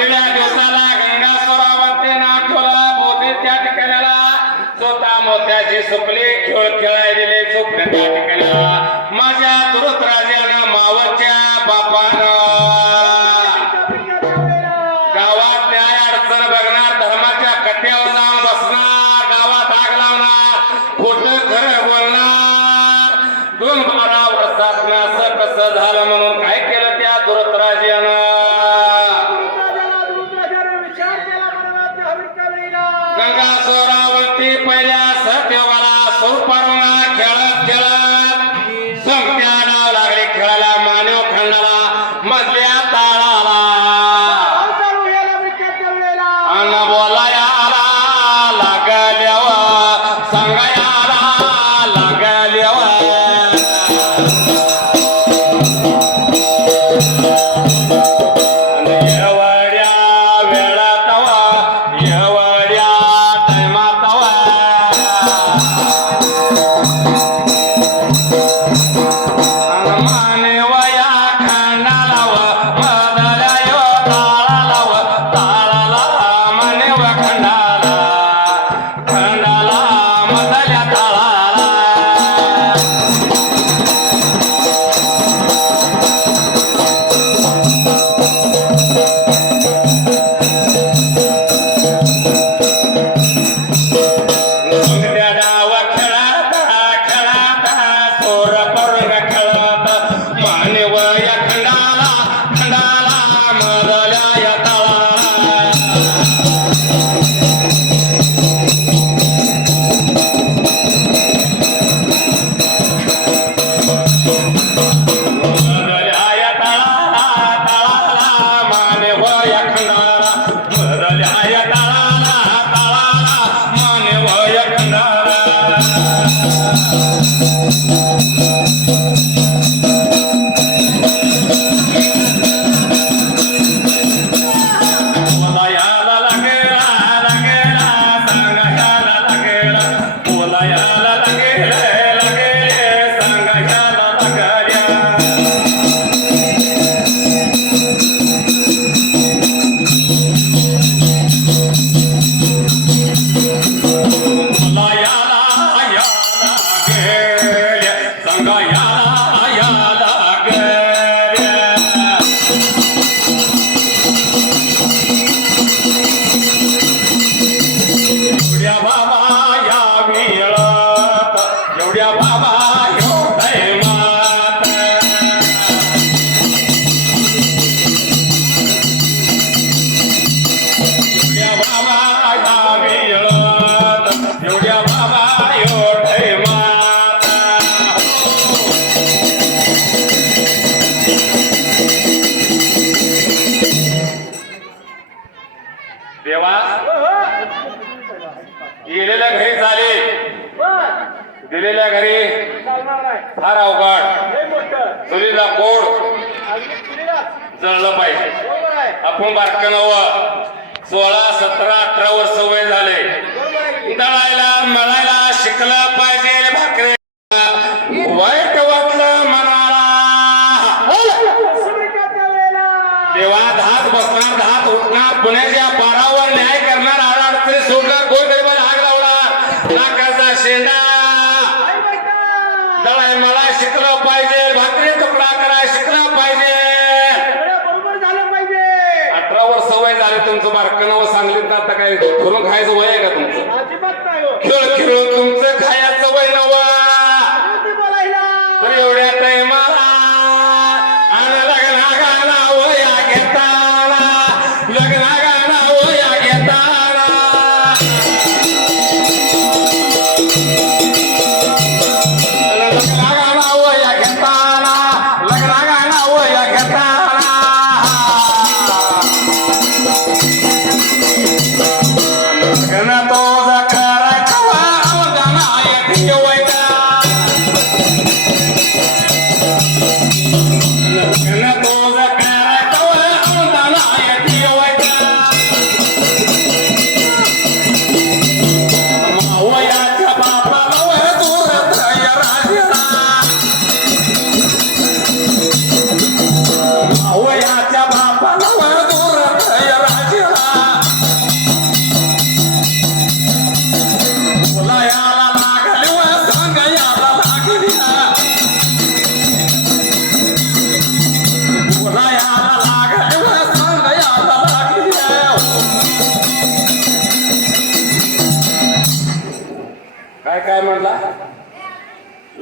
पाचव्या दिवसाला गंगास्वरावरती नाक ठेवला बोधी त्या ठिकाणाला स्वतः मोत्याची सुपली खेळ खेळायला दिले सुपले त्या ठिकाणाला माझ्या दुरत्राजानं मावच्या बापानं गावात न्याय अडचण बघणार धर्माच्या कट्यावर जाऊन बसणार गावात आग लावणार खोटं खरं बोलणार 2-12 वर्षात असं कसं झालं म्हणून काय केलं त्या दुरत्राजानं गंगास्वरावरती पहिल्या सत्यवाला सुरपारुणा खेळत खेळत संपत्या नाव लागले खेळाला मानव खंडाला मधल्या ताळाला अन्न बोलायाला लागल्यावा सांगायाला लागल्यावा गेलेल्या घरी झाले दिलेल्या घरी फार अवघड चुलीला कोड जळलं पाहिजे आपण बारकं नवं 16, 17, 18 वर्ष वय झाले दळायला मळायला शिकलं पाहिजे भाकरे वाईट वाटलं मनाला देवा धात बसणार धात उठणार पुण्याच्या पारावर न्याय करणार आडाअडचणी सोडणार गोरगरिबाला आग लावणार नाकाचा शेंडा दळाय मळाय शिकलं पाहिजे भाकरी तुकडा कराय शिकलं पाहिजे बरोबर झालं पाहिजे 18 वर्ष वय झाले तुमचं बारकं नवं सांगलीत आता काय करून खायचं वय आहे का तुमचं अजिबात नाही खेळ खेळून तुमचं खायचं वय नवं तर एवढ्या टाइमाला Gana toza cara kawa, gana ayat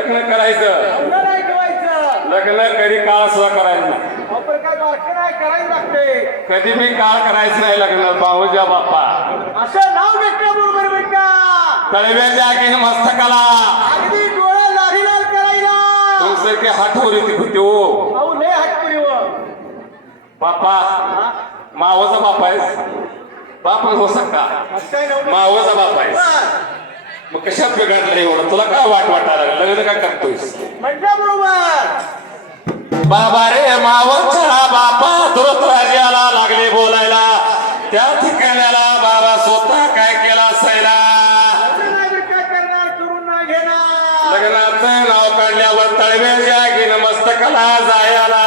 लग्न करायचं लग्न नाही ठेवायचं. लग्न कधी काळ सुद्धा करायचं नाही आपण काय बारकं नाही करायला लागते. कधी बी काळ करायचं नाही लग्न भाऊजा बाप्पा असं नाव घेतल्याबरोबर बेटा तळव्याच्या आगीन मस्तकाला अगदी डोळा लारी लाल करायला तुमचं की हाठवर येते होती हो अहो लय हटपुरी व बाप्पा मावाचा बाप आहेस बाप हो सकता असं काय नव्हतं. मावाचा बाप आहेस बरं. मग कशात बिघडलं एवढं तुला काय वाटायला लागलं लग्न काय करतोयस म्हटल्याबरोबर बाबा रे मावचा बापा धृतराजाला लागले बोलायला त्या ठिकाणाला बाबा स्वतः काय केला सैरा लग्न नाही बरं काय करणार करून नाही घेणार. लग्नाचं नाव काढल्यावर तळव्याच्या गिन मस्तकाला जायला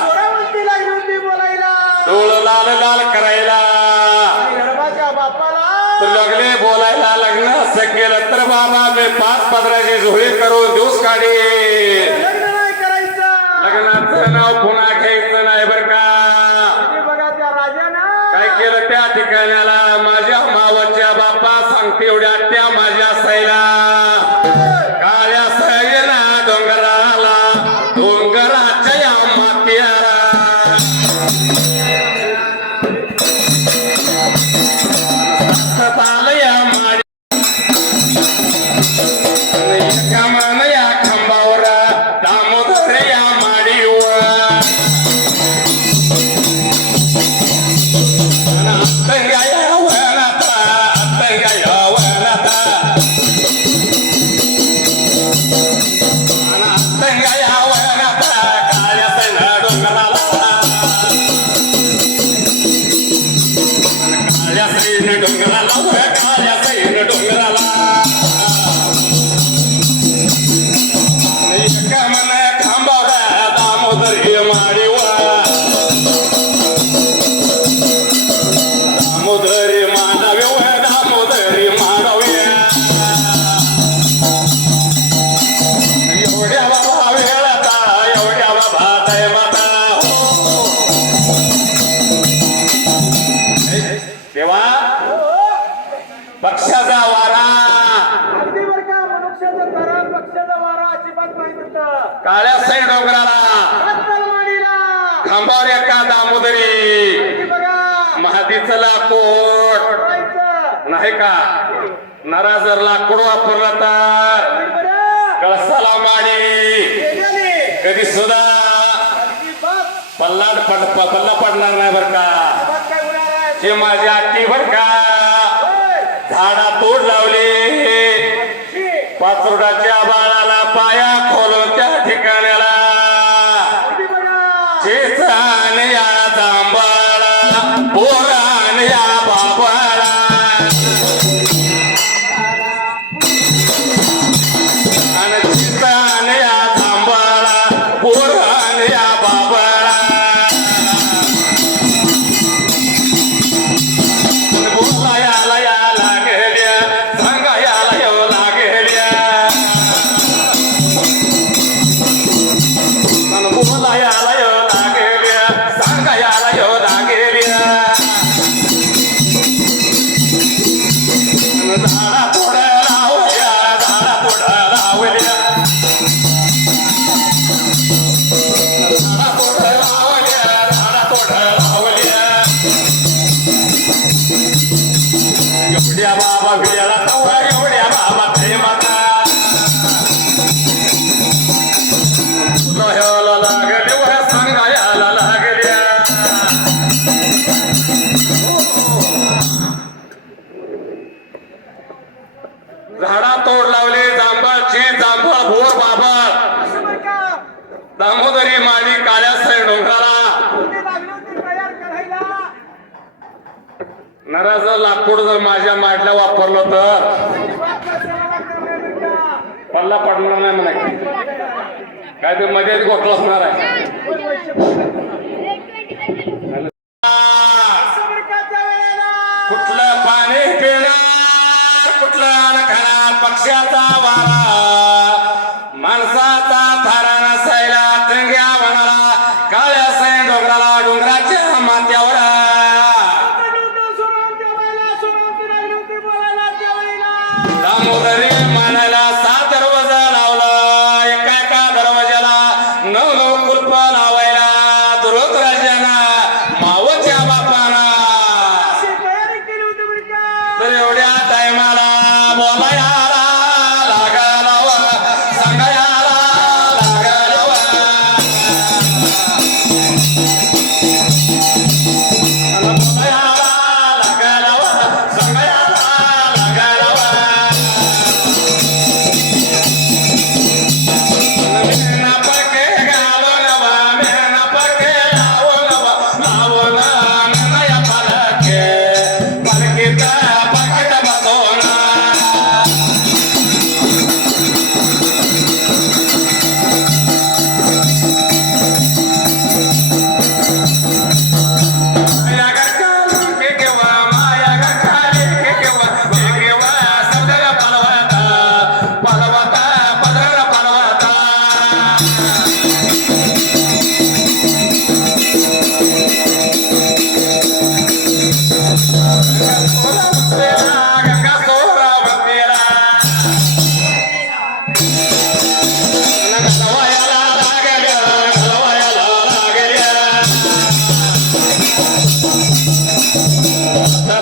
स्वरावंती लागली होती बोलायला. डोळ लाल लाल करायला आणि गरबाच्या बापाला तर लागले बोलायला लग्न असं केलं तर बाबा मी 5 पदराची झोळी करून दिवस काढी लग्न नाही करायचं. लग्नाचं नाव पुन्हा घ्यायचं नाही बर का तुम्ही बघा त्या राजानं काय केलं त्या ठिकाणाला माझ्या मावाच्या बापा सांगते एवढ्या त्या माझ्या सैला काळ्या सैला डोंगराला डोंगराच्या या माथ्याला सतताल या माडी एका मान या खांबावर दामोदर या माडीवर अत्तंगाया वनाता अत्तंगाया वनाता अत्तंगाया वनाता काळ्या सैना डोंगराला काळ्या सैन डोंगराला काळ्या सैन डोंगराला एका मन खांबावर दामोदर हे माडीवर दामोदरी मानवे दामोदरी मानवे एवढ्या बाबा वेळाता एवढ्या बाबा तय माता तेव्हा पक्षाचा वारा अगदी बरं का मनुष्याचं तरा पक्षाचा वारा अजिबात नाही तिथं. काळ्या सै डोंगराला हातपाल माडीला खांबावर एका दामोदरी अगदी बघा महादीचं लाकूड करायचं. नाही का नरा जर लाकूड वापरला तर अगदी बरं. कळसाला माडी गेल्याने कधी सुद्धा अजिबात पल्ला पडणार नाही बर का अजिबात काय होणार आहे. हे माझ्या आटी बर का होय. झाडा तोड लावली शी. पाचोडाच्या बाळाला पाया खोलून त्या ठिकाणाला अगदी बघा चेचान या जांबाळा पोरान या बाबाळा आणि चेचान या जांबाळा पोरान या बाबाळा बोलायला या लागल्या सांगायला येऊ लागल्या बोलायला येऊ लागल्या सांगायला येऊ लागल्या झाडा थोड्या लावल्या झाडा थोड्या लावल्या झाडा थोड्या लावल्या झाडा थोड्या लावल्या एवढ्या बाबा वेळा तवा एवढ्या बाबा ते माता लोह्याला लागले वर सांगायला लागल्या झाडा तोड लावले जांभळची जांभळ भोर बाबा असं बरं का दामोदरी माडी काळ्या सै डोंगराला तुम्ही लागली होती तयार करायला. नराचं लाकूड जर माझ्या माडला वापरलं तर अजिबात काय सेवा करणार बरं का. पल्ला पडणार नाही म्हणा काय ते मध्ये गोठला असणार आहे कोण वैश्य बोलणार? असं बरं का त्या वेळेला कुठलं पाणी पिणार कुठलं अन्न खाणार पक्षाचा वारा माणसाचा थारा नसायला तंग्या म्हणाला काळ्या सै डोंगराला डोंगराच्या माथ्यावर दामोदरी मानायला 7 दरवाजा लावला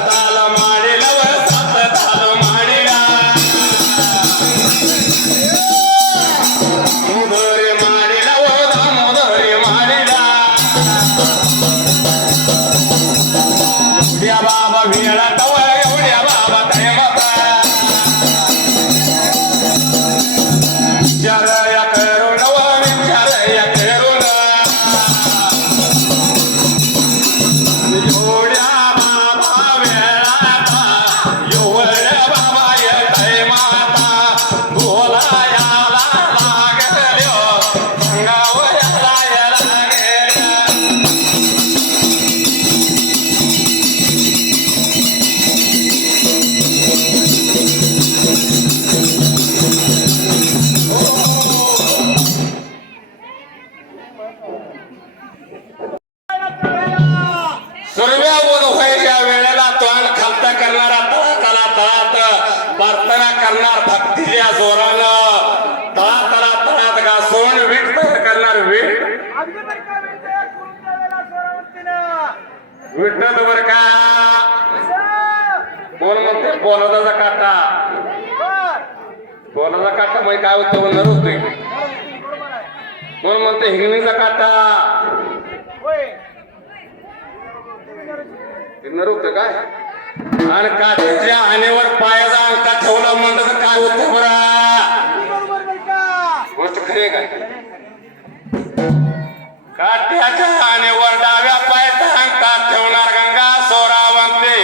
ताल माडिला व सात ताल माडिला मुदरी माडिला व दामोदरी माडिला एवढ्या बाबा वेळा तवर एवढ्या बाबा प्रेमता विचारया करून व विचारया करून एवढ्या बाबा वेळाता एवढ्या बाबा येतय माता बोलायाला लागल्यो सांगावयाला लागेल सर्व्या उदव्हायच्या वेळेला तोंड खालता करणारा तळा तळात प्रार्थना करणार भक्तीच्या जोरानं तळात घासून वीट तयार करणार वीट अगदी बरं का विजय कुरुंच्या वेळेला स्वरावंतीनं विटत बर का कोण म्हणते बोलाचा काटा बोलाचा काटा मग काय होतं म्हणणार होतोय बरोबर आहे कोण म्हणते हिंगणीचा काटा होय नर होतं काय आणि काठीच्या आणीवर पायाचा अंका ठेवला म्हणलं तर काय होतं बरं बरोबर बरं का गोष्ट खरी आहे काय काठ्याच्या आणीवर डाव्या पायाचा अंका ठेवणार गंगा सोरावंते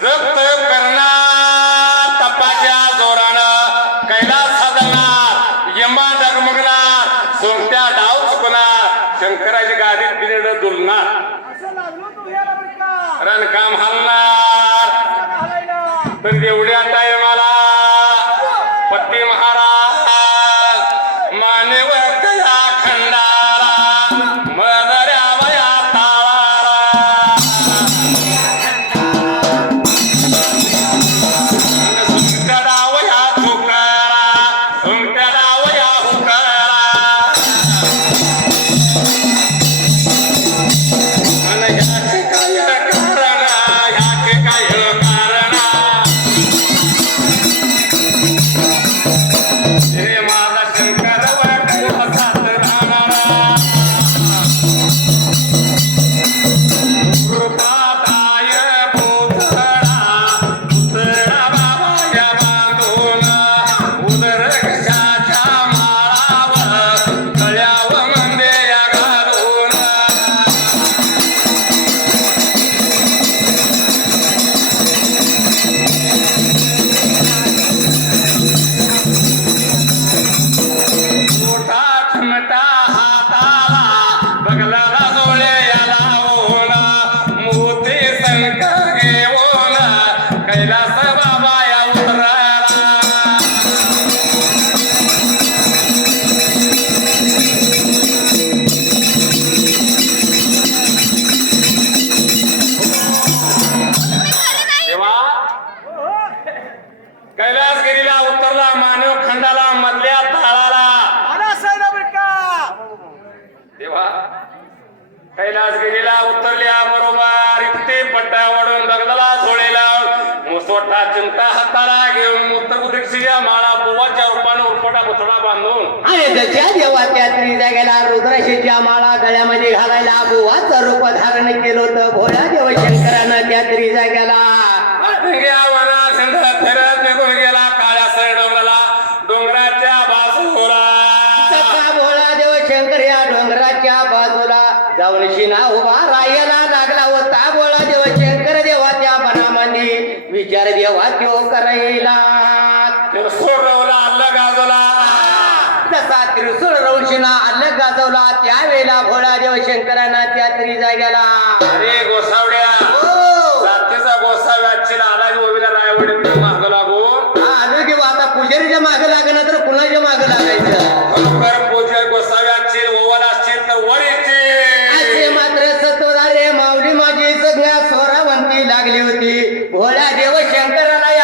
जप्त करणार तपाच्या जोरानं कैलास साधणार यमा डगमगणार सोंगट्या डाव चुकणार शंकराची गादीत बिनड दुलणार असं लागलो तू ह्याला बरं का रणकाम हलणार हलायला तर एवढ्या टायमाला पट्टी महाराज मानवतया खंडाला मदऱ्या वया ताळाला सुंकडावया तुकारा सुंकडावया हुकारा आणि ह्याचे काय कारण ह्याचे काय कारण हे माझा शंकर कैलासात राहणारा कृपादाय पुतळा पुतळा बाबाया बांधून उदर कशाच्या माळावर गळ्यावर मंदेया घालून मोठा खमटा हाताला बगलाला जोळे लावून मोठे संक घेऊन कैलास बाबा या उतराला तेव्हा कैलासगिरीला उतरला मानव खंडाला मधल्या ताळाला आला असायला बरं का तेव्हा कैलासगिरीला उतरल्या बरोबर इथे पट्ट्यावरून बगदाला झोळेला मुसोटा चिंता हाताला घेऊन उत्तर दक्षिणा माळा बुवाच्या रूपानं उपटा पुतळा बांधून आणि त्याच्या देवा त्या त्रिजागेला रुद्राशीच्या माळा गळ्यामध्ये घालायला बुवाचं रूप धारण केलं होतं भोळ्या देव शंकरानं त्या त्रिजागेला फिरत निघून गेला काळ्या सर डोंगराच्या बाजूला सखा भोळा देव शंकर या डोंगराच्या बाजूला जाऊन शिना उभा राहायला लागला होता भोळा देव शंकर देवाच्या मनामध्ये विचार देवा त्यो करायला सोडवला अल्ल गाजवला जसा त्रिशूळ रौशीना अलग गाजवला त्यावेळेला भोळा देव शंकरानं त्या त्रिजागेला अरे गोसावड्या जातीचा गोसाव्याची आला गोविला रायवडे माग लागून आलो की आता पुजारीच्या मागे लागणार तर कुणाच्या मागे लागायचं खरोखर पूजा गोसाव्याची